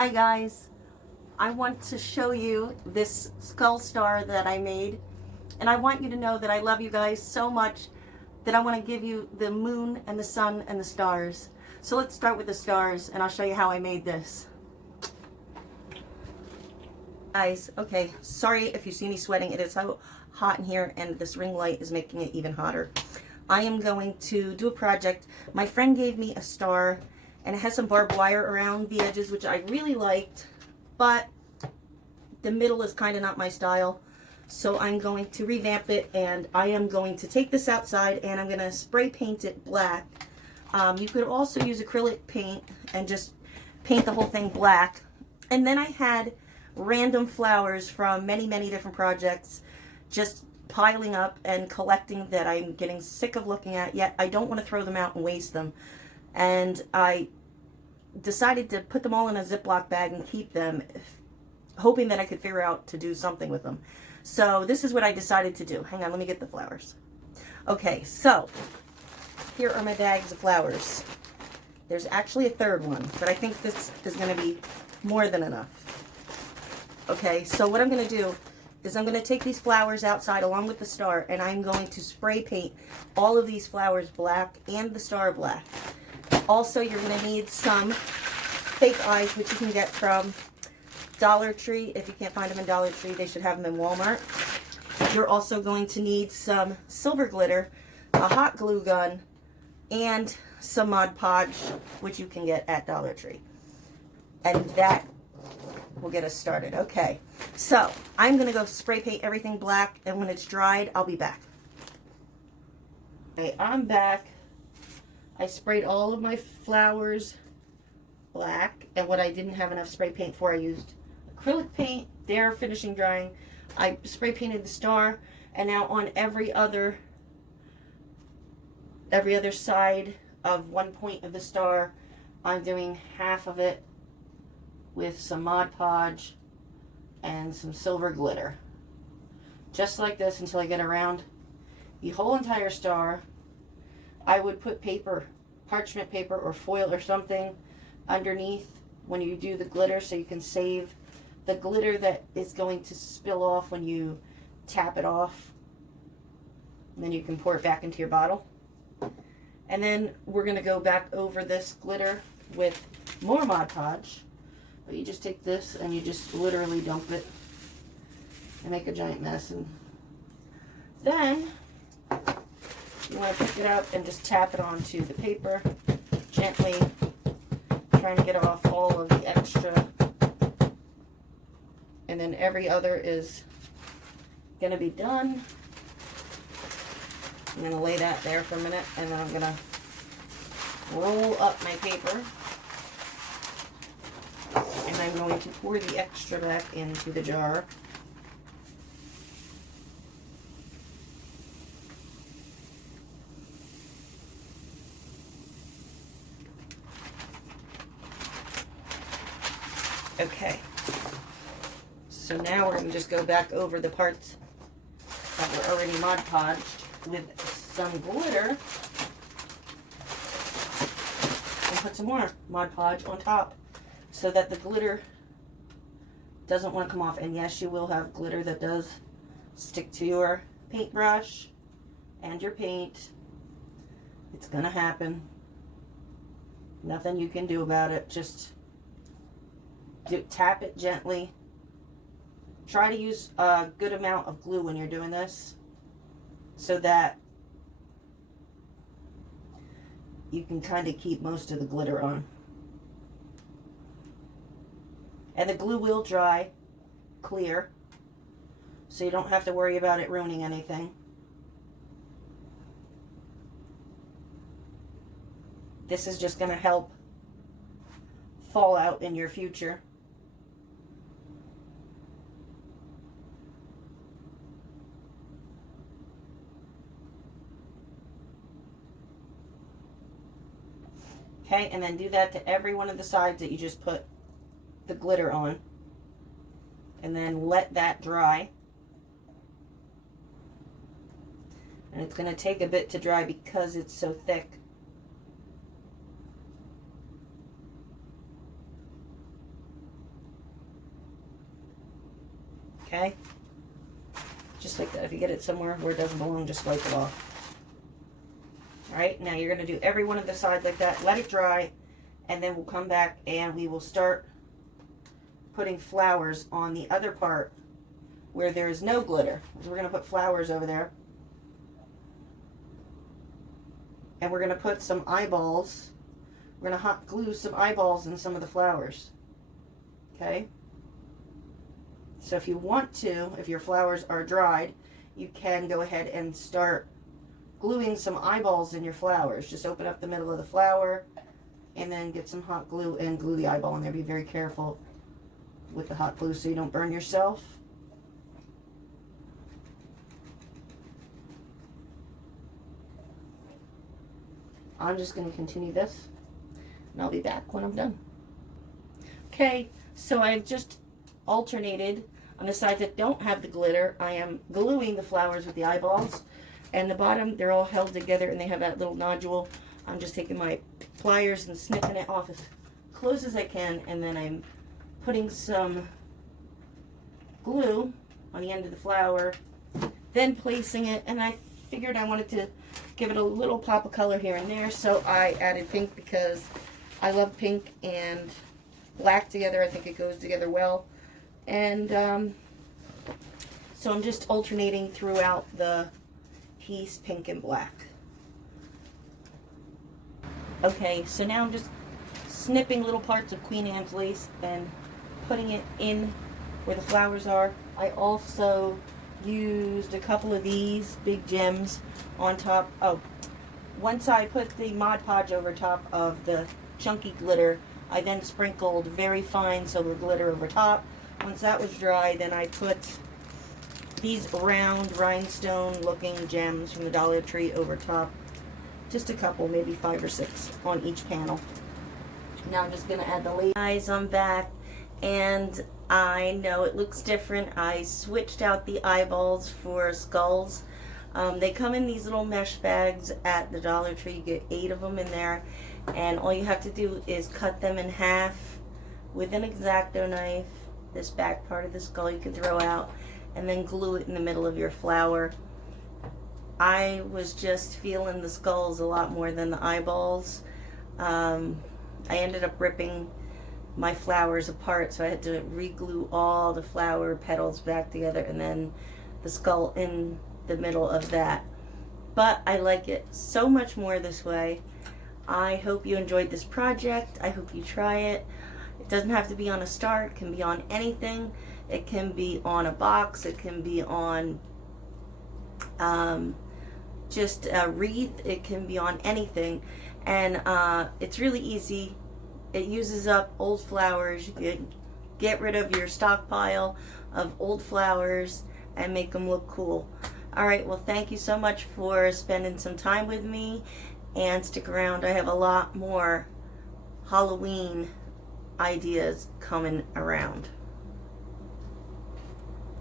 Hi guys, I want to show you this skull star that I made, and I want you to know that I love you guys so much that I want to give you the moon and the sun and the stars. So let's start with the stars and I'll show you how I made this. Guys, okay, sorry if you see me sweating. It is so hot in here and this ring light is making it even hotter. I am going to do a project. My friend gave me a star and it has some barbed wire around the edges, which I really liked, but the middle is kind of not my style. So I'm going to revamp it, and I am going to take this outside and I'm going to spray paint it black. You could also use acrylic paint and just paint the whole thing black. And then I had random flowers from many different projects just piling up and collecting that I'm getting sick of looking at, yet I don't want to throw them out and waste them. And I decided to put them all in a Ziploc bag and keep them, hoping that I could figure out to do something with them. So this is what I decided to do. Hang on, let me get the flowers. Okay, so here are my bags of flowers. There's actually a third one, but I think this is going to be more than enough. Okay, so what I'm going to do is I'm going to take these flowers outside along with the star, and I'm going to spray paint all of these flowers black and the star black. Also, you're going to need some fake eyes, which you can get from Dollar Tree. If you can't find them in Dollar Tree, they should have them in Walmart. You're also going to need some silver glitter, a hot glue gun, and some Mod Podge, which you can get at Dollar Tree. And that will get us started. Okay, so I'm going to go spray paint everything black, and when it's dried, I'll be back. Okay, I'm back. I sprayed all of my flowers black, and what I didn't have enough spray paint for, I used acrylic paint. They're finishing drying. I spray painted the star, and now on every other side of one point of the star, I'm doing half of it with some Mod Podge and some silver glitter. Just like this until I get around the whole entire star. I would put paper, parchment paper or foil or something underneath when you do the glitter, so you can save the glitter that is going to spill off when you tap it off. And then you can pour it back into your bottle. And then we're going to go back over this glitter with more Mod Podge. But you just take this and you just literally dump it and make a giant mess. And then you want to pick it up and just tap it onto the paper gently, trying to get off all of the extra. And then every other is going to be done. I'm going to lay that there for a minute, and then I'm going to roll up my paper. And I'm going to pour the extra back into the jar. Okay, so now we're going to just go back over the parts that were already Mod Podged with some glitter and put some more Mod Podge on top so that the glitter doesn't want to come off. And yes, you will have glitter that does stick to your paintbrush and your paint. It's going to happen. Nothing you can do about it. Just tap it gently. Try to use a good amount of glue when you're doing this so that you can kind of keep most of the glitter on. And the glue will dry clear, so you don't have to worry about it ruining anything. This is just going to help fall out in your future. Okay, and then do that to every one of the sides that you just put the glitter on. And then let that dry. And it's going to take a bit to dry because it's so thick. Okay? Just like that. If you get it somewhere where it doesn't belong, just wipe it off. Alright, now you're going to do every one of the sides like that. Let it dry, and then we'll come back and we will start putting flowers on the other part where there is no glitter. So we're going to put flowers over there. And we're going to put some eyeballs. We're going to hot glue some eyeballs in some of the flowers. Okay? So if you want to, if your flowers are dried, you can go ahead and start gluing some eyeballs in your flowers. Just open up the middle of the flower and then get some hot glue and glue the eyeball in there. Be very careful with the hot glue so you don't burn yourself. I'm just going to continue this, and I'll be back when I'm done. Okay, so I've just alternated on the sides that don't have the glitter. I am gluing the flowers with the eyeballs, and the bottom, they're all held together, and they have that little nodule. I'm just taking my pliers and snipping it off as close as I can, and then I'm putting some glue on the end of the flower, then placing it, and I figured I wanted to give it a little pop of color here and there, so I added pink because I love pink and black together. I think it goes together well. And so I'm just alternating throughout the piece, pink and black. Okay, so now I'm just snipping little parts of Queen Anne's lace and putting it in where the flowers are. I also used a couple of these big gems on top. Oh, once I put the Mod Podge over top of the chunky glitter, I then sprinkled very fine silver glitter over top. Once that was dry, then I put these round rhinestone looking gems from the Dollar Tree over top. Just a couple, maybe 5 or 6 on each panel. Now I'm just going to add the lace. Guys, I'm back, and I know it looks different. I switched out the eyeballs for skulls. They come in these little mesh bags at the Dollar Tree. You get 8 of them in there, and all you have to do is cut them in half with an X-Acto knife. This back part of the skull you can throw out, and then glue it in the middle of your flower. I was just feeling the skulls a lot more than the eyeballs. I ended up ripping my flowers apart, so I had to re-glue all the flower petals back together and then the skull in the middle of that. But I like it so much more this way. I hope you enjoyed this project. I hope you try it. It doesn't have to be on a star. It can be on anything. It can be on a box. It can be on just a wreath. It can be on anything. And it's really easy. It uses up old flowers. You can get rid of your stockpile of old flowers and make them look cool. Alright, well, thank you so much for spending some time with me, and stick around. I have a lot more Halloween ideas coming around.